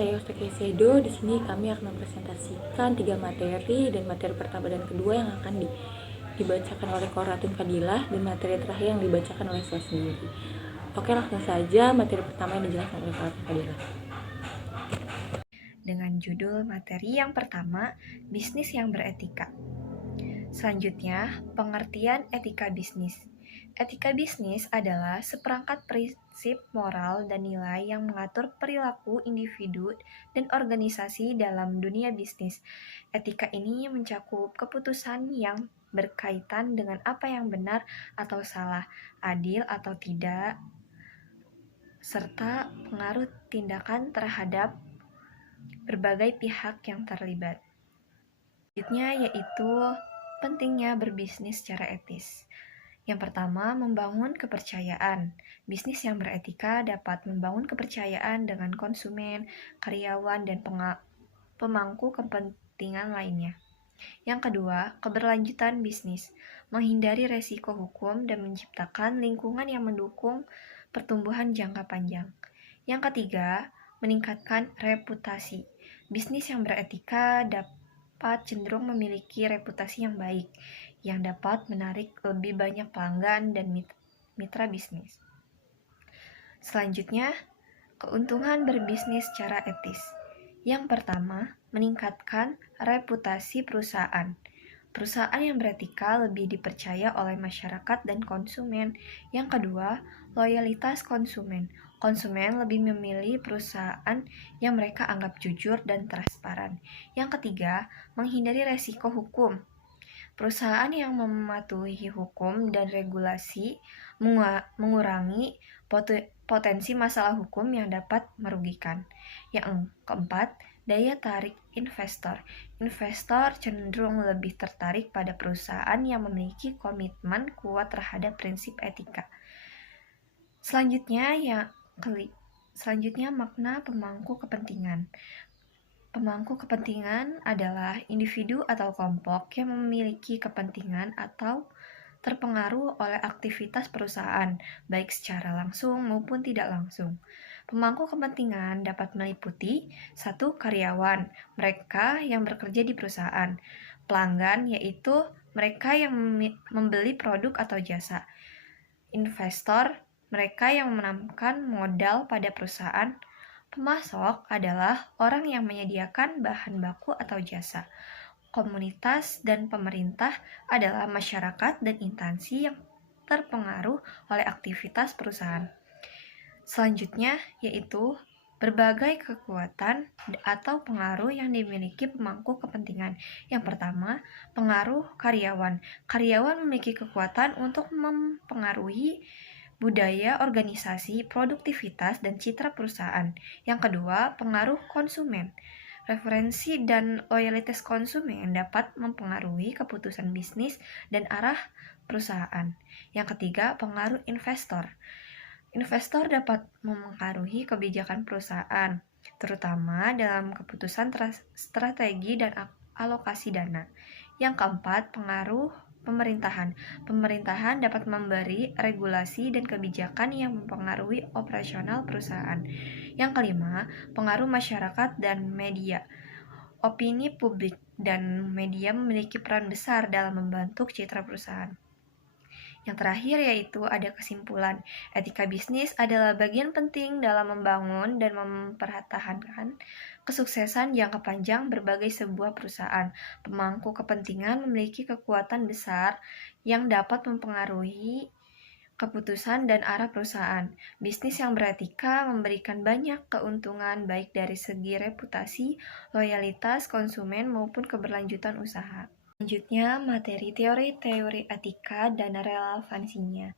saya Ustaz Sedo. Di sini kami akan mempresentasikan 3 materi, dan materi pertama dan kedua yang akan dibacakan oleh Qoratun Fadilah, dan materi terakhir yang dibacakan oleh saya sendiri. Oke, langsung saja materi pertama yang dijelaskan oleh Qoratun Fadilah. Dengan judul materi yang pertama, bisnis yang beretika. Selanjutnya, pengertian etika bisnis. Etika bisnis adalah seperangkat prinsip moral dan nilai yang mengatur perilaku individu dan organisasi dalam dunia bisnis. Etika ini mencakup keputusan yang berkaitan dengan apa yang benar atau salah, adil atau tidak, serta pengaruh tindakan terhadap berbagai pihak yang terlibat. Selanjutnya yaitu pentingnya berbisnis secara etis. Yang pertama, membangun kepercayaan. Bisnis yang beretika dapat membangun kepercayaan dengan konsumen, karyawan, dan pemangku kepentingan lainnya. Yang kedua, keberlanjutan bisnis. Menghindari resiko hukum dan menciptakan lingkungan yang mendukung pertumbuhan jangka panjang. Yang ketiga, meningkatkan reputasi. Bisnis yang beretika dapat cenderung memiliki reputasi yang baik, yang dapat menarik lebih banyak pelanggan dan mitra bisnis. Selanjutnya, keuntungan berbisnis secara etis. Yang pertama, meningkatkan reputasi perusahaan. Perusahaan yang beretika lebih dipercaya oleh masyarakat dan konsumen. Yang kedua, loyalitas konsumen. Konsumen lebih memilih perusahaan yang mereka anggap jujur dan transparan. Yang ketiga, menghindari resiko hukum. Perusahaan yang mematuhi hukum dan regulasi mengurangi potensi masalah hukum yang dapat merugikan. Yang keempat, daya tarik investor. Investor cenderung lebih tertarik pada perusahaan yang memiliki komitmen kuat terhadap prinsip etika. Selanjutnya makna pemangku kepentingan. Pemangku kepentingan adalah individu atau kelompok yang memiliki kepentingan atau terpengaruh oleh aktivitas perusahaan, baik secara langsung maupun tidak langsung. Pemangku kepentingan dapat meliputi 1. Karyawan, mereka yang bekerja di perusahaan. Pelanggan, yaitu mereka yang membeli produk atau jasa. Investor, mereka yang menanamkan modal pada perusahaan. Pemasok adalah orang yang menyediakan bahan baku atau jasa. Komunitas dan pemerintah adalah masyarakat dan instansi yang terpengaruh oleh aktivitas perusahaan. Selanjutnya yaitu berbagai kekuatan atau pengaruh yang dimiliki pemangku kepentingan. Yang pertama, pengaruh karyawan. Karyawan memiliki kekuatan untuk mempengaruhi budaya organisasi, produktivitas, dan citra perusahaan. Yang kedua, pengaruh konsumen. Referensi dan loyalitas konsumen dapat mempengaruhi keputusan bisnis dan arah perusahaan. Yang ketiga, pengaruh investor. Investor dapat mempengaruhi kebijakan perusahaan, terutama dalam keputusan strategi dan alokasi dana. Yang keempat, pengaruh pemerintahan. Pemerintahan dapat memberi regulasi dan kebijakan yang mempengaruhi operasional perusahaan. Yang kelima, pengaruh masyarakat dan media. Opini publik dan media memiliki peran besar dalam membentuk citra perusahaan. Yang terakhir yaitu ada kesimpulan. Etika bisnis adalah bagian penting dalam membangun dan mempertahankan kesuksesan jangka panjang berbagai sebuah perusahaan. Pemangku kepentingan memiliki kekuatan besar yang dapat mempengaruhi keputusan dan arah perusahaan. Bisnis yang beretika memberikan banyak keuntungan baik dari segi reputasi, loyalitas konsumen maupun keberlanjutan usaha. Selanjutnya, materi teori-teori etika dan relevansinya.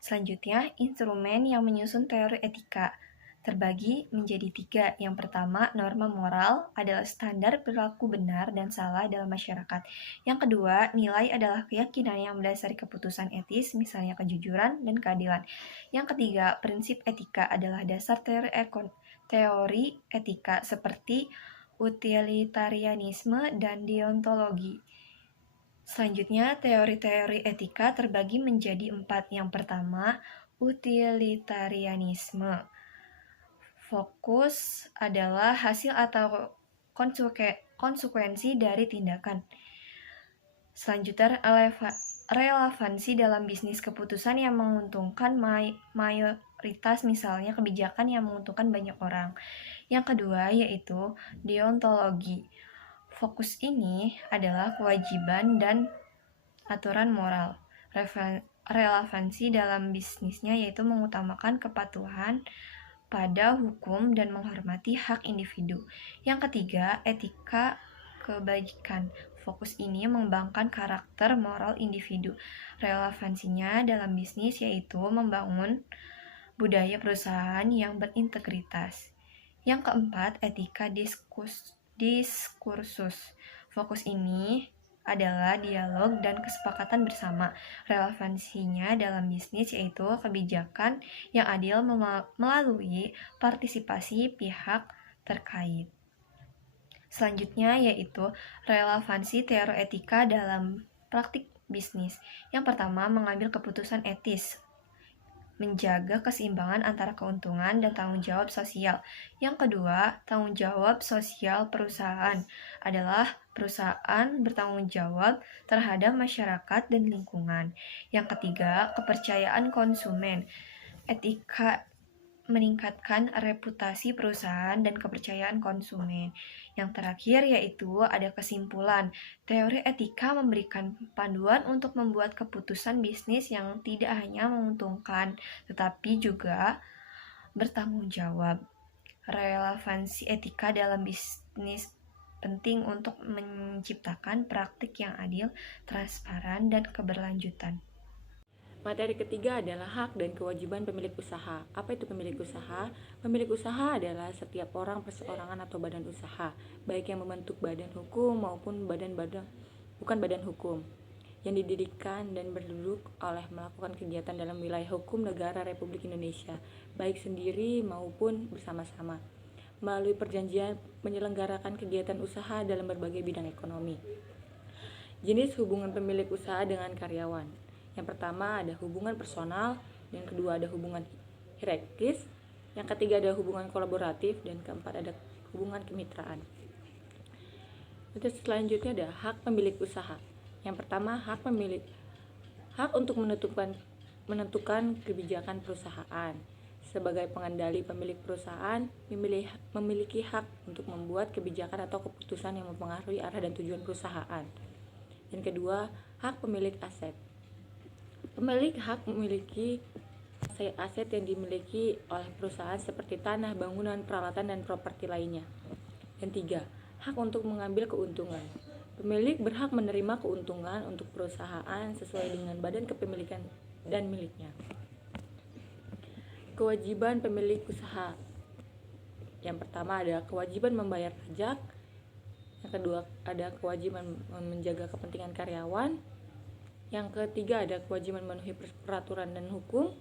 Selanjutnya, instrumen yang menyusun teori etika terbagi menjadi 3. Yang pertama, norma moral adalah standar perilaku benar dan salah dalam masyarakat. Yang kedua, nilai adalah keyakinan yang mendasari keputusan etis, misalnya kejujuran dan keadilan. Yang ketiga, prinsip etika adalah dasar teori etika seperti utilitarianisme dan deontologi. Selanjutnya, teori-teori etika terbagi menjadi 4. Yang pertama, utilitarianisme. Fokus adalah hasil atau konsekuensi dari tindakan. Selanjutnya, relevansi dalam bisnis keputusan yang menguntungkan mayoritas, misalnya kebijakan yang menguntungkan banyak orang. Yang kedua yaitu deontologi. Fokus ini adalah kewajiban dan aturan moral. Relevansi dalam bisnisnya yaitu mengutamakan kepatuhan pada hukum dan menghormati hak individu. Yang ketiga, etika kebajikan. Fokus ini mengembangkan karakter moral individu. Relevansinya dalam bisnis yaitu membangun budaya perusahaan yang berintegritas. Yang keempat, etika diskursus. Fokus ini adalah dialog dan kesepakatan bersama. Relevansinya dalam bisnis yaitu kebijakan yang adil melalui partisipasi pihak terkait. Selanjutnya yaitu relevansi teori etika dalam praktik bisnis. Yang pertama, mengambil keputusan etis, menjaga keseimbangan antara keuntungan dan tanggung jawab sosial. Yang kedua, tanggung jawab sosial perusahaan adalah perusahaan bertanggung jawab terhadap masyarakat dan lingkungan. Yang ketiga, kepercayaan konsumen. Etika meningkatkan reputasi perusahaan dan kepercayaan konsumen. Yang terakhir yaitu ada kesimpulan. Teori etika memberikan panduan untuk membuat keputusan bisnis yang tidak hanya menguntungkan, tetapi juga bertanggung jawab. Relevansi etika dalam bisnis penting untuk menciptakan praktik yang adil, transparan, dan keberlanjutan. Materi ketiga adalah hak dan kewajiban pemilik usaha. Apa itu pemilik usaha? Pemilik usaha adalah setiap orang, perseorangan, atau badan usaha, baik yang membentuk badan hukum maupun bukan badan hukum, yang didirikan dan berduduk oleh melakukan kegiatan dalam wilayah hukum negara Republik Indonesia, baik sendiri maupun bersama-sama, melalui perjanjian menyelenggarakan kegiatan usaha dalam berbagai bidang ekonomi. Jenis hubungan pemilik usaha dengan karyawan. Yang pertama ada hubungan personal, yang kedua ada hubungan hierarkis, yang ketiga ada hubungan kolaboratif, dan keempat ada hubungan kemitraan. Terus selanjutnya ada hak pemilik usaha. Yang pertama hak untuk menentukan kebijakan perusahaan. Sebagai pengendali, pemilik perusahaan memiliki hak untuk membuat kebijakan atau keputusan yang mempengaruhi arah dan tujuan perusahaan. Yang kedua, hak pemilik aset. Pemilik hak memiliki aset yang dimiliki oleh perusahaan seperti tanah, bangunan, peralatan, dan properti lainnya. Yang tiga, hak untuk mengambil keuntungan. Pemilik berhak menerima keuntungan untuk perusahaan sesuai dengan badan kepemilikan dan miliknya. Kewajiban pemilik usaha. Yang pertama ada kewajiban membayar pajak. Yang kedua ada kewajiban menjaga kepentingan karyawan. Yang ketiga ada kewajiban memenuhi peraturan dan hukum.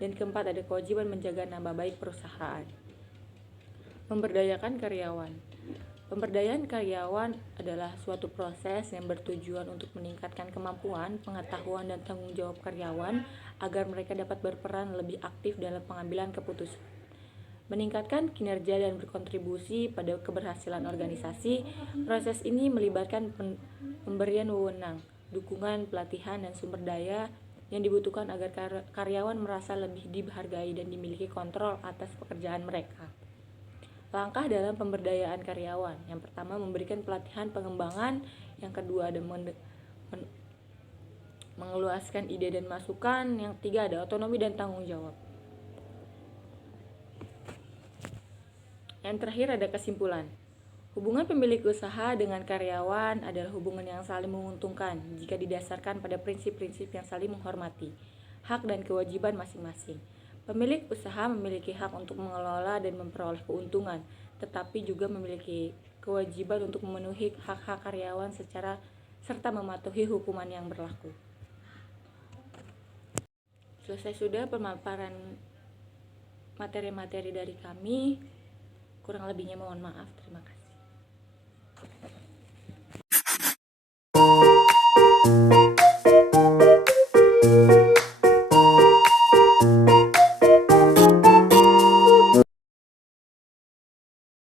Dan keempat ada kewajiban menjaga nama baik perusahaan. Memberdayakan karyawan. Pemberdayaan karyawan adalah suatu proses yang bertujuan untuk meningkatkan kemampuan, pengetahuan, dan tanggung jawab karyawan agar mereka dapat berperan lebih aktif dalam pengambilan keputusan, meningkatkan kinerja dan berkontribusi pada keberhasilan organisasi. Proses ini melibatkan pemberian wewenang, dukungan, pelatihan, dan sumber daya yang dibutuhkan agar karyawan merasa lebih dihargai dan dimiliki kontrol atas pekerjaan mereka. Langkah dalam pemberdayaan karyawan. Yang pertama memberikan pelatihan pengembangan, yang kedua ada mengeluaskan ide dan masukan, yang ketiga ada otonomi dan tanggung jawab. Yang terakhir ada kesimpulan. Hubungan pemilik usaha dengan karyawan adalah hubungan yang saling menguntungkan jika didasarkan pada prinsip-prinsip yang saling menghormati hak dan kewajiban masing-masing. Pemilik usaha memiliki hak untuk mengelola dan memperoleh keuntungan, tetapi juga memiliki kewajiban untuk memenuhi hak-hak karyawan serta mematuhi hukuman yang berlaku. Selesai sudah pemaparan materi-materi dari kami. Kurang lebihnya mohon maaf. Terima kasih.